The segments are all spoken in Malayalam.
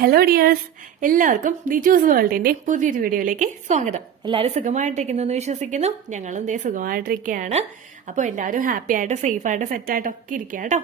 ഹലോ ഡിയേഴ്സ്, എല്ലാവർക്കും ദി ജ്യൂസ് വേൾഡിന്റെ പുതിയൊരു വീഡിയോയിലേക്ക് സ്വാഗതം. എല്ലാവരും സുഖമായിട്ടിരിക്കുന്നു എന്ന് വിശ്വസിക്കുന്നു. ഞങ്ങളും ദേ സുഖമായിട്ടിരിക്കുകയാണ്. അപ്പോൾ എല്ലാവരും ഹാപ്പി ആയിട്ട് സേഫ് ആയിട്ട് സെറ്റ് ആയിട്ടൊക്കെ ഇരിക്കുക കേട്ടോ.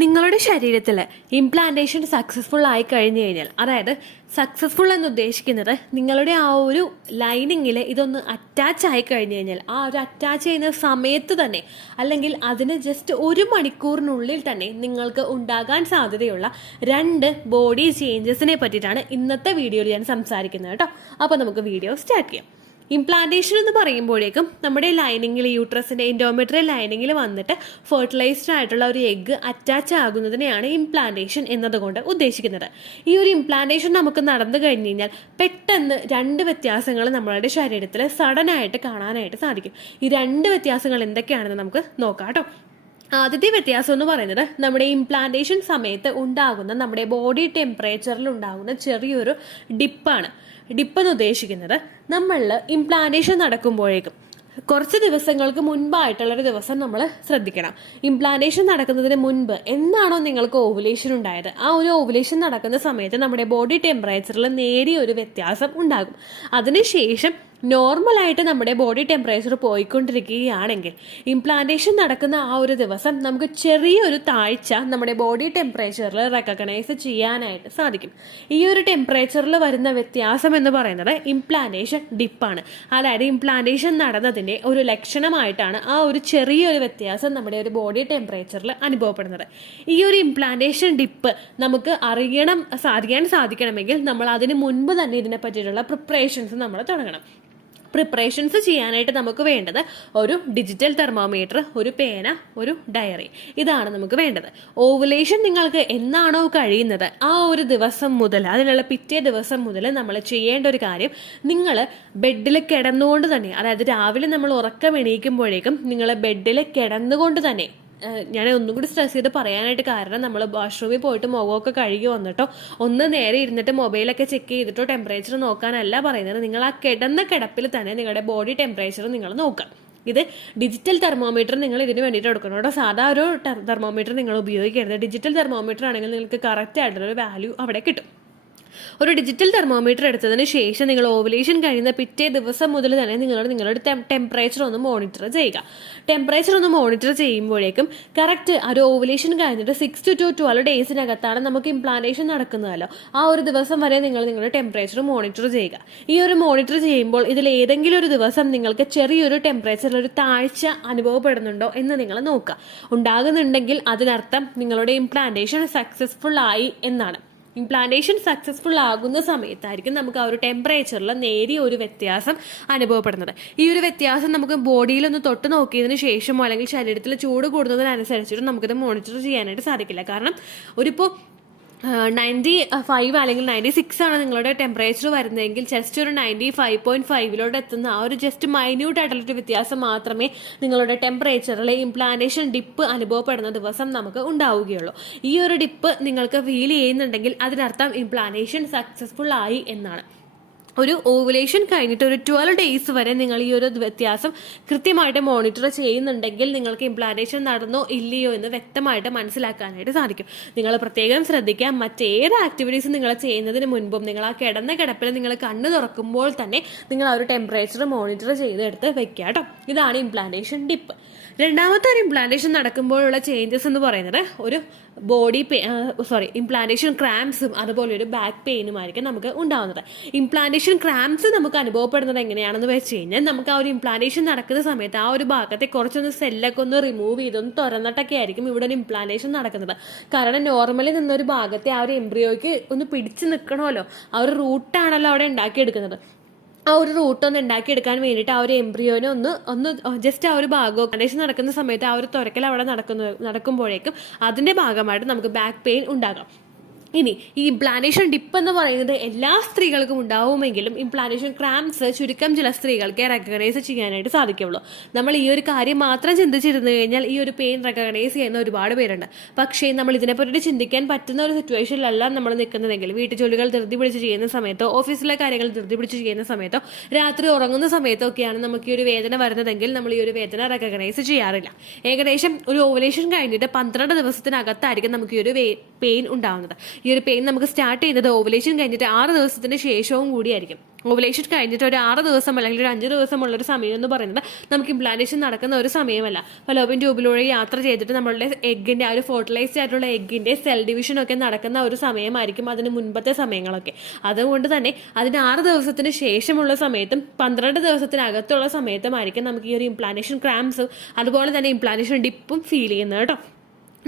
നിങ്ങളുടെ ശരീരത്തിൽ ഇംപ്ലാന്റേഷൻ സക്സസ്ഫുൾ ആയി കഴിഞ്ഞു കഴിഞ്ഞാൽ, അതായത് സക്സസ്ഫുൾ എന്ന് ഉദ്ദേശിക്കുന്നത് നിങ്ങളുടെ ആ ഒരു ലൈനിങ്ങിൽ ഇതൊന്ന് അറ്റാച്ച് ആയി കഴിഞ്ഞു കഴിഞ്ഞാൽ, ആ ഒരു അറ്റാച്ച് ചെയ്യുന്ന സമയത്ത് തന്നെ അല്ലെങ്കിൽ അതിന് ജസ്റ്റ് 1 മണിക്കൂറിനുള്ളിൽ തന്നെ നിങ്ങൾക്ക് ഉണ്ടാകാൻ സാധ്യതയുള്ള 2 ബോഡി ചേഞ്ചസിനെ പറ്റിയിട്ടാണ് ഇന്നത്തെ വീഡിയോയിൽ ഞാൻ സംസാരിക്കുന്നത് കേട്ടോ. അപ്പോൾ നമുക്ക് വീഡിയോ സ്റ്റാർട്ട് ചെയ്യാം. ഇംപ്ലാന്റേഷൻ എന്ന് പറയുമ്പോഴേക്കും നമ്മുടെ ലൈനിങ്ങിൽ, യൂട്രസിന്റെ എൻഡോമെട്രിയൽ ലൈനിങ്ങിൽ വന്നിട്ട് ഫെർട്ടിലൈസ്ഡ് ആയിട്ടുള്ള ഒരു എഗ്ഗ് അറ്റാച്ച് ആകുന്നതിനെയാണ് ഇംപ്ലാന്റേഷൻ എന്നതുകൊണ്ട് ഉദ്ദേശിക്കുന്നത്. ഈ ഒരു ഇംപ്ലാന്റേഷൻ നമുക്ക് നടന്നു കഴിഞ്ഞു കഴിഞ്ഞാൽ പെട്ടെന്ന് 2 വ്യത്യാസങ്ങൾ നമ്മളുടെ ശരീരത്തിൽ സഡൻ ആയിട്ട് കാണാനായിട്ട് സാധിക്കും. ഈ 2 വ്യത്യാസങ്ങൾ എന്തൊക്കെയാണെന്ന് നമുക്ക് നോക്കാം കേട്ടോ. ആദ്യത്തെ വ്യത്യാസം എന്ന് പറയുന്നത് നമ്മുടെ ഇംപ്ലാന്റേഷൻ സമയത്ത് ഉണ്ടാകുന്ന നമ്മുടെ ബോഡി ടെമ്പറേച്ചറിൽ ഉണ്ടാകുന്ന ചെറിയൊരു ഡിപ്പാണ്. ഡിപ്പ് എന്ന് ഉദ്ദേശിക്കുന്നത് നമ്മളിൽ ഇംപ്ലാന്റേഷൻ നടക്കുമ്പോഴേക്കും കുറച്ച് ദിവസങ്ങൾക്ക് മുൻപായിട്ടുള്ളൊരു ദിവസം നമ്മൾ ശ്രദ്ധിക്കണം. ഇംപ്ലാന്റേഷൻ നടക്കുന്നതിന് മുൻപ് എന്നാണോ നിങ്ങൾക്ക് ഓവുലേഷൻ ഉണ്ടായത്, ആ ഒരു ഓവുലേഷൻ നടക്കുന്ന സമയത്ത് നമ്മുടെ ബോഡി ടെമ്പറേച്ചറിൽ നേരിയ ഒരു വ്യത്യാസം ഉണ്ടാകും. അതിനുശേഷം നോർമലായിട്ട് നമ്മുടെ ബോഡി ടെമ്പറേച്ചർ പോയിക്കൊണ്ടിരിക്കുകയാണെങ്കിൽ ഇംപ്ലാന്റേഷൻ നടക്കുന്ന ആ ഒരു ദിവസം നമുക്ക് ചെറിയൊരു താഴ്ച നമ്മുടെ ബോഡി ടെമ്പറേച്ചറിൽ റെക്കഗ്നൈസ് ചെയ്യാനായിട്ട് സാധിക്കും. ഈ ഒരു ടെമ്പറേച്ചറിൽ വരുന്ന വ്യത്യാസം എന്ന് പറയുന്നത് ഇംപ്ലാന്റേഷൻ ഡിപ്പാണ്. അതായത് ഇംപ്ലാന്റേഷൻ നടന്നതിൻ്റെ ഒരു ലക്ഷണമായിട്ടാണ് ആ ഒരു ചെറിയൊരു വ്യത്യാസം നമ്മുടെ ഒരു ബോഡി ടെമ്പറേച്ചറിൽ അനുഭവപ്പെടുന്നത്. ഈ ഒരു ഇംപ്ലാന്റേഷൻ ഡിപ്പ് നമുക്ക് അറിയാൻ സാധിക്കണമെങ്കിൽ നമ്മൾ അതിന് മുൻപ് തന്നെ ഇതിനെ പറ്റിയിട്ടുള്ള പ്രിപ്പറേഷൻസ് നമ്മൾ തുടങ്ങണം. പ്രിപ്പറേഷൻസ് ചെയ്യാനായിട്ട് നമുക്ക് വേണ്ടത് ഒരു ഡിജിറ്റൽ തെർമോമീറ്റർ, ഒരു പേന, ഒരു ഡയറി. ഇതാണ് നമുക്ക് വേണ്ടത്. ഓവുലേഷൻ നിങ്ങൾക്ക് എന്നാണോ കഴിയുന്നത് ആ ഒരു ദിവസം മുതൽ, അതിനുള്ള പിറ്റേ ദിവസം മുതൽ നമ്മൾ ചെയ്യേണ്ട ഒരു കാര്യം, നിങ്ങൾ ബെഡിൽ കിടന്നുകൊണ്ട് തന്നെ, അതായത് രാവിലെ നമ്മൾ ഉറക്കം എണീക്കുമ്പോഴേക്കും നിങ്ങൾ ബെഡിൽ കിടന്നുകൊണ്ട് തന്നെ, ഞാൻ ഒന്നും കൂടി സ്ട്രെസ് ചെയ്ത് പറയാനായിട്ട് കാരണം, നമ്മൾ വാഷ്റൂമിൽ പോയിട്ട് മുഖമൊക്കെ കഴുകി വന്നിട്ടോ ഒന്ന് നേരെ ഇരുന്നിട്ട് മൊബൈലൊക്കെ ചെക്ക് ചെയ്തിട്ടോ ടെമ്പറേച്ചർ നോക്കാനല്ല പറയുന്നത്. നിങ്ങൾ ആ കിടന്ന കിടപ്പിൽ തന്നെ നിങ്ങളുടെ ബോഡി ടെമ്പറേച്ചർ നിങ്ങൾ നോക്കാം. ഇത് ഡിജിറ്റൽ തെർമോമീറ്റർ നിങ്ങൾ ഇതിന് വേണ്ടിയിട്ട് എടുക്കണം കേട്ടോ. സാധാ ഒരു തെർമോമീറ്റർ നിങ്ങൾ ഉപയോഗിക്കരുത്. ഡിജിറ്റൽ തെർമോമീറ്റർ ആണെങ്കിൽ നിങ്ങൾക്ക് കറക്റ്റ് ആയിട്ടുള്ളൊരു വാല്യൂ അവിടെ കിട്ടും. ഒരു ഡിജിറ്റൽ തെർമോമീറ്റർ എടുത്തതിന് ശേഷം നിങ്ങൾ ഓവുലേഷൻ കഴിയുന്ന പിറ്റേ ദിവസം മുതൽ തന്നെ നിങ്ങളുടെ ടെമ്പറേച്ചർ ഒന്ന് മോണിറ്റർ ചെയ്യുക. ടെമ്പറേച്ചർ ഒന്ന് മോണിറ്റർ ചെയ്യുമ്പോഴേക്കും കറക്റ്റ് ഒരു ഓവുലേഷൻ കഴിഞ്ഞിട്ട് 6 to 12 ഡേയ്സിനകത്താണ് നമുക്ക് ഇംപ്ലാന്റേഷൻ നടക്കുന്നതല്ലോ. ആ ഒരു ദിവസം വരെ നിങ്ങൾ നിങ്ങളുടെ ടെമ്പറേച്ചർ മോണിറ്റർ ചെയ്യുക. ഈ ഒരു മോണിറ്റർ ചെയ്യുമ്പോൾ ഇതിൽ ഏതെങ്കിലും ഒരു ദിവസം നിങ്ങൾക്ക് ചെറിയൊരു ടെമ്പറേച്ചറിൽ ഒരു താഴ്ച അനുഭവപ്പെടുന്നുണ്ടോ എന്ന് നിങ്ങൾ നോക്കുക. ഉണ്ടാകുന്നുണ്ടെങ്കിൽ അതിനർത്ഥം നിങ്ങളുടെ ഇംപ്ലാന്റേഷൻ സക്സസ്ഫുൾ ആയി എന്നാണ്. ഇംപ്ലാന്റേഷൻ സക്സസ്ഫുൾ ആകുന്ന സമയത്തായിരിക്കും നമുക്ക് ആ ഒരു ടെമ്പറേച്ചറിൽ നേരിയ ഒരു വ്യത്യാസം അനുഭവപ്പെടുന്നത്. ഈ ഒരു വ്യത്യാസം നമുക്ക് ബോഡിയിലൊന്ന് തൊട്ട് നോക്കിയതിന് ശേഷമോ അല്ലെങ്കിൽ ശരീരത്തിൽ ചൂട് കൂടുന്നതിനനുസരിച്ചിട്ട് നമുക്കിത് മോണിറ്റർ ചെയ്യാനായിട്ട് സാധിക്കില്ല. കാരണം ഒരിപ്പോൾ 95 അല്ലെങ്കിൽ 96 ആണ് നിങ്ങളുടെ ടെമ്പറേച്ചർ വരുന്നതെങ്കിൽ ജസ്റ്റ് ഒരു 95.5 എത്തുന്ന ആ ഒരു ജസ്റ്റ് മൈന്യൂട്ട് ആയിട്ടുള്ളൊരു വ്യത്യാസം മാത്രമേ നിങ്ങളുടെ ടെമ്പറേച്ചറിലെ ഇംപ്ലാന്റേഷൻ ഡിപ്പ് അനുഭവപ്പെടുന്ന ദിവസം നമുക്ക് ഉണ്ടാവുകയുള്ളൂ. ഈ ഒരു ഡിപ്പ് നിങ്ങൾക്ക് ഫീൽ ചെയ്യുന്നുണ്ടെങ്കിൽ അതിനർത്ഥം ഇംപ്ലാന്റേഷൻ സക്സസ്ഫുൾ ആയി എന്നാണ്. ഒരു ഓവുലേഷൻ കഴിഞ്ഞിട്ട് ഒരു 12 ഡേയ്സ് വരെ നിങ്ങൾ ഈ ഒരു വ്യത്യാസം കൃത്യമായിട്ട് മോണിറ്റർ ചെയ്യുന്നുണ്ടെങ്കിൽ നിങ്ങൾക്ക് ഇംപ്ലാന്റേഷൻ നടന്നോ ഇല്ലയോ എന്ന് വ്യക്തമായിട്ട് മനസ്സിലാക്കാനായിട്ട് സാധിക്കും. നിങ്ങൾ പ്രത്യേകം ശ്രദ്ധിക്കുക, മറ്റേത് ആക്ടിവിറ്റീസ് നിങ്ങൾ ചെയ്യുന്നതിന് മുൻപും നിങ്ങൾ ആ കിടന്ന കിടപ്പിൽ നിങ്ങൾ കണ്ണ് തുറക്കുമ്പോൾ തന്നെ നിങ്ങൾ ആ ഒരു ടെമ്പറേച്ചർ മോണിറ്റർ ചെയ്തെടുത്ത് വെക്കുക കേട്ടോ. ഇതാണ് ഇംപ്ലാന്റേഷൻ ഡിപ്പ്. രണ്ടാമത്തെ ഒരു ഇംപ്ലാന്റേഷൻ നടക്കുമ്പോഴുള്ള ചേഞ്ചസ് എന്ന് പറയുന്നത് ഒരു ഇംപ്ലാന്റേഷൻ ക്രാംസും അതുപോലെ ഒരു ബാക്ക് പെയിനുമായിരിക്കും നമുക്ക് ഉണ്ടാവുന്നത്. ഇംപ്ലാന്റേഷൻ ക്രാംസ് നമുക്ക് അനുഭവപ്പെടുന്നത് എങ്ങനെയാണെന്ന് വെച്ച് കഴിഞ്ഞാൽ, നമുക്ക് ആ ഒരു ഇംപ്ലാന്റേഷൻ നടക്കുന്ന സമയത്ത് ആ ഒരു ഭാഗത്തെ കുറച്ചൊന്ന് സെല്ലൊക്കെ ഒന്ന് റിമൂവ് ചെയ്തൊന്ന് തുറന്നിട്ടൊക്കെ ആയിരിക്കും ഇവിടെ ഒരു ഇംപ്ലാന്റേഷൻ നടക്കുന്നത്. കാരണം നോർമലി നിന്നൊരു ഭാഗത്തെ ആ ഒരു എംബ്രിയോയ്ക്ക് ഒന്ന് പിടിച്ചു നിൽക്കണമല്ലോ, ആ ഒരു റൂട്ടാണല്ലോ അവിടെ ഉണ്ടാക്കിയെടുക്കുന്നത്. ആ ഒരു റൂട്ട് ഒന്ന് ഉണ്ടാക്കിയെടുക്കാൻ വേണ്ടിയിട്ട് ആ ഒരു എംബ്രിയോനെ ഒന്ന് ജസ്റ്റ് ആ ഒരു ഭാഗം കണ്ടീഷൻ നടക്കുന്ന സമയത്ത് ആ ഒരു തുറക്കൽ അവിടെ നടക്കുമ്പോഴേക്കും അതിന്റെ ഭാഗമായിട്ട് നമുക്ക് ബാക്ക് പെയിൻ ഉണ്ടാകാം. ഇനി ഈ ഇംപ്ലാന്റേഷൻ ഡിപ്പ് എന്ന് പറയുന്നത് എല്ലാ സ്ത്രീകൾക്കും ഉണ്ടാവുമെങ്കിലും ഇംപ്ലാന്റേഷൻ ക്രാംസ് ചുരുക്കം ചില സ്ത്രീകൾക്ക് റെക്കഗ്നൈസ് ചെയ്യാനായിട്ട് സാധിക്കുള്ളൂ. നമ്മൾ ഈ ഒരു കാര്യം മാത്രം ചിന്തിച്ചിരുന്നു കഴിഞ്ഞാൽ ഈ ഒരു പെയിൻ റെക്കഗ്നൈസ് ചെയ്യുന്ന ഒരുപാട് പേരുണ്ട്. പക്ഷേ നമ്മൾ ഇതിനെപ്പറ്റി ചിന്തിക്കാൻ പറ്റുന്ന ഒരു സിറ്റുവേഷനിലല്ല നമ്മൾ നിൽക്കുന്നതെങ്കിൽ, വീട്ടു ജോലികൾ ധൃതി പിടിച്ച് ചെയ്യുന്ന സമയത്തോ ഓഫീസിലെ കാര്യങ്ങൾ ധൃതി പിടിച്ച് ചെയ്യുന്ന സമയത്തോ രാത്രി ഉറങ്ങുന്ന സമയത്തോ ഒക്കെയാണ് നമുക്ക് ഈ ഒരു വേദന വരുന്നതെങ്കിൽ നമ്മൾ ഈ ഒരു വേദന റെക്കഗ്നൈസ് ചെയ്യാറില്ല. ഏകദേശം ഒരു ഓവുലേഷൻ കഴിഞ്ഞിട്ട് 12 ദിവസത്തിനകത്തായിരിക്കും നമുക്ക് ഈ ഒരു പെയിൻ ഉണ്ടാവുന്നത്. ഈ ഒരു പെയിൻ നമുക്ക് സ്റ്റാർട്ട് ചെയ്യുന്നത് ഓവുലേഷൻ കഴിഞ്ഞിട്ട് 6 ദിവസത്തിന് ശേഷവും കൂടിയായിരിക്കും. ഓവുലേഷൻ കഴിഞ്ഞിട്ട് ഒരു 6 ദിവസം അല്ലെങ്കിൽ ഒരു 5 ദിവസമുള്ള ഒരു സമയം എന്ന് പറയുന്നത് നമുക്ക് ഇംപ്ലാന്റേഷൻ നടക്കുന്ന ഒരു സമയമല്ല. ഫലോപ്പിയൻ ട്യൂബിലൂടെ യാത്ര ചെയ്തിട്ട് നമ്മളുടെ എഗ്ഗിന്റെ ആ ഒരു ഫെർട്ടിലൈസ്ഡ് ആയിട്ടുള്ള എഗ്ഗിന്റെ സെൽ ഡിവിഷൻ ഒക്കെ നടക്കുന്ന ഒരു സമയമായിരിക്കും അതിന് മുൻപത്തെ സമയങ്ങളൊക്കെ. അതുകൊണ്ട് തന്നെ അതിന് 6 ദിവസത്തിന് ശേഷമുള്ള സമയത്തും 12 ദിവസത്തിനകത്തുള്ള സമയത്തുമായിരിക്കും നമുക്ക് ഈ ഒരു ഇംപ്ലാന്റേഷൻ ക്രാംസും അതുപോലെ തന്നെ ഇംപ്ലാന്റേഷൻ ഡിപ്പും ഫീൽ ചെയ്യുന്നത് കേട്ടോ.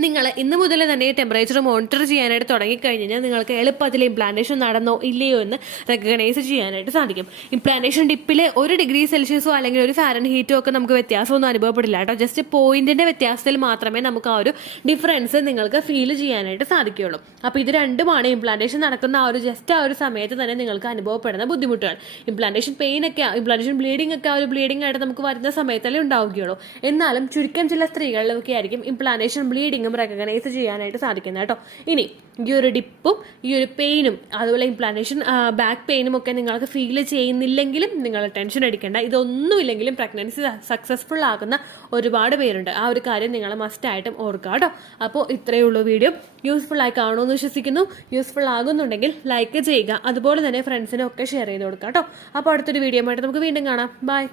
നിങ്ങൾ ഇന്ന് മുതൽ തന്നെ ടെമ്പറേച്ചർ മോണിറ്റർ ചെയ്യാനായിട്ട് തുടങ്ങിക്കഴിഞ്ഞാൽ നിങ്ങൾക്ക് എളുപ്പത്തിൽ ഇംപ്ലാന്റേഷൻ നടന്നോ ഇല്ലയോ എന്ന് റെക്കഗ്നൈസ് ചെയ്യാനായിട്ട് സാധിക്കും. ഇംപ്ലാന്റേഷൻ ഡിപ്പിൽ 1 ഡിഗ്രി സെൽഷ്യസോ അല്ലെങ്കിൽ ഒരു ഫാരൻഹീറ്റോ ഒക്കെ നമുക്ക് വ്യത്യാസമൊന്നും അനുഭവപ്പെടില്ല കേട്ടോ. ജസ്റ്റ് പോയിന്റിന്റെ വ്യത്യാസത്തിൽ മാത്രമേ നമുക്ക് ആ ഒരു ഡിഫറൻസ് നിങ്ങൾക്ക് ഫീൽ ചെയ്യാനായിട്ട് സാധിക്കുകയുള്ളൂ. അപ്പോൾ ഇത് രണ്ടുമാണ് ഇംപ്ലാന്റേഷൻ നടക്കുന്ന ആ ഒരു സമയത്ത് തന്നെ നിങ്ങൾക്ക് അനുഭവപ്പെടുന്ന ബുദ്ധിമുട്ടുകൾ. ഇംപ്ലാന്റേഷൻ പെയിൻ ഒക്കെ ഇംപ്ലാന്റേഷൻ ബ്ലീഡിംഗ് ഒക്കെ ആ ഒരു ബ്ലീഡിംഗ് ആയിട്ട് നമുക്ക് വരുന്ന സമയത്തല്ലേ ഉണ്ടാവുകയുള്ളൂ. എന്നാലും ചുരുക്കം ചില സ്ത്രീകളിലൊക്കെ ആയിരിക്കും ഇംപ്ലാന്റേഷൻ ബ്ലീഡിംഗ് റെക്കഗ്നൈസ് ചെയ്യാനായിട്ട് സാധിക്കുന്നത് കേട്ടോ. ഇനി ഈ ഒരു ഡിപ്പും ഈ ഒരു പെയിനും അതുപോലെ ഇംപ്ലാന്റേഷൻ ബാക്ക് പെയിനും ഒക്കെ നിങ്ങൾക്ക് ഫീൽ ചെയ്യുന്നില്ലെങ്കിലും നിങ്ങൾ ടെൻഷൻ അടിക്കേണ്ട. ഇതൊന്നുമില്ലെങ്കിലും പ്രഗ്നൻസി സക്സസ്ഫുൾ ആകുന്ന ഒരുപാട് പേരുണ്ട്. ആ ഒരു കാര്യം നിങ്ങൾ മസ്റ്റ് ആയിട്ടും ഓർക്കുക കേട്ടോ. അപ്പോൾ ഇത്രയേ ഉള്ളൂ വീഡിയോ. യൂസ്ഫുൾ ആയി കാണുമെന്ന് വിശ്വസിക്കുന്നു. യൂസ്ഫുൾ ആകുന്നുണ്ടെങ്കിൽ ലൈക്ക് ചെയ്യുക, അതുപോലെ തന്നെ ഫ്രണ്ട്സിനൊക്കെ ഷെയർ ചെയ്ത് കൊടുക്കുക കേട്ടോ. അപ്പോൾ അടുത്തൊരു വീഡിയോ ആയിട്ട് നമുക്ക് വീണ്ടും കാണാം. ബൈ.